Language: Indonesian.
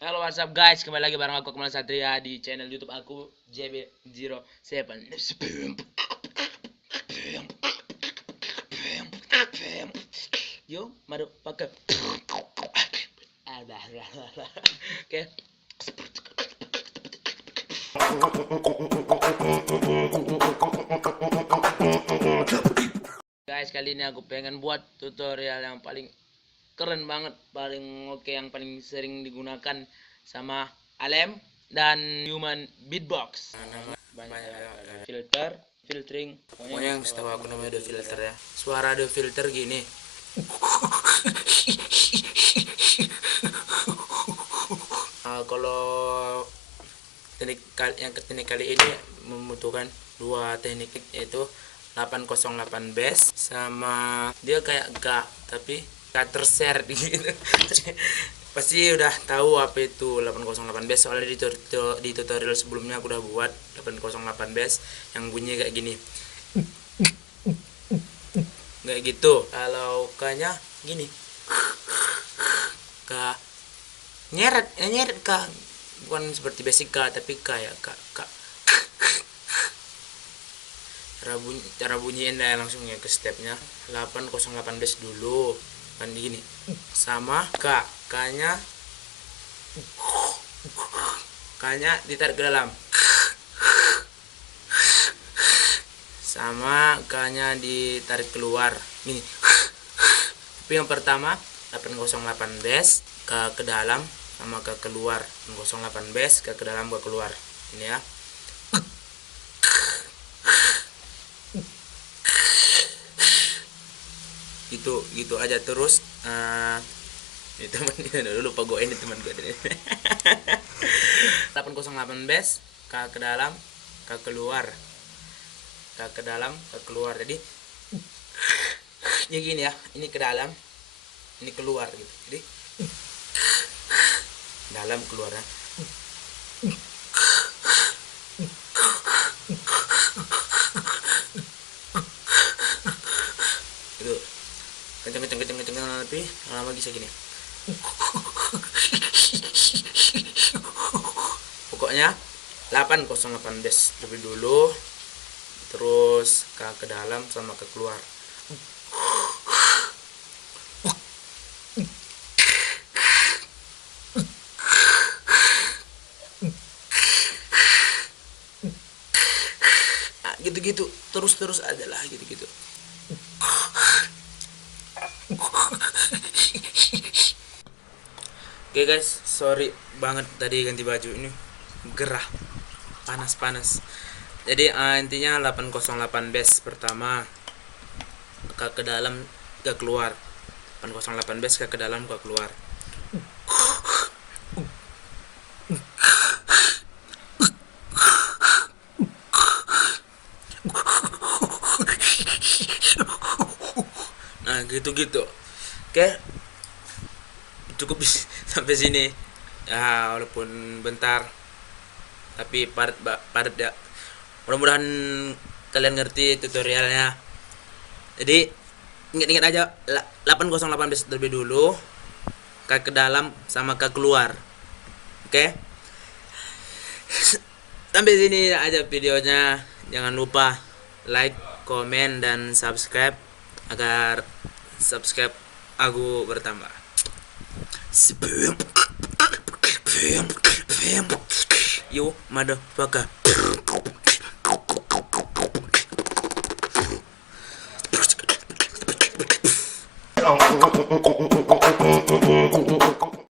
Halo, what's up guys, kembali lagi bareng aku Kemal Satria di channel YouTube aku JB07. Yo, motherfucker. Oke. Guys, kali ini aku pengen buat tutorial yang paling keren banget, paling oke, yang paling sering digunakan sama Alem dan Human Beatbox. Banyak filtering, pokoknya yang setahu aku namanya ada filter ya. Suara ada filter gini. Kalau teknik kali ini membutuhkan dua teknik, yaitu 808 bass sama dia kayak ga tapi terser gitu. Pasti udah tahu apa itu 808 bass, soalnya di tutorial sebelumnya aku udah buat 808 bass yang bunyi kayak gini, kayak gitu. Kalau kayaknya gini, ka nyeret ka, bukan seperti basic ka, tapi kayak ka cara bunyiin ya langsung ya ke stepnya. 808 bass dulu kan gini, sama kanya ditarik ke dalam, sama kanya ditarik keluar gini. Tapi yang pertama 808 bass ke dalam sama ke keluar, 808 bass ke dalam ke keluar ini ya. Gitu aja terus. Ini teman dulu lupa gue, ini teman gue. 808 bass ke dalam ke keluar, ke dalam ke keluar. Jadi ya gini ya, ini ke dalam ini keluar gitu. Jadi dalam keluar ya. Itu kenceng tapi lama bisa gini. Pokoknya 808 bass lebih dulu, terus ke dalam sama ke keluar. Nah, gitu-gitu terus aja lah, gitu-gitu. Oke guys, sorry banget tadi ganti baju, ini gerah, panas. Jadi intinya 808 bass pertama ke dalam ke keluar, 808 bass ke dalam ke keluar. Nah gitu. Oke, cukup sampai sini ya, walaupun bentar tapi padat ya. Mudah-mudahan kalian ngerti tutorialnya. Jadi ingat aja, 808 bass terlebih dulu, ke dalam sama ke keluar. Oke, sampai sini aja videonya. Jangan lupa like, komen, dan subscribe agar subscribe aku bertambah. You motherfucker.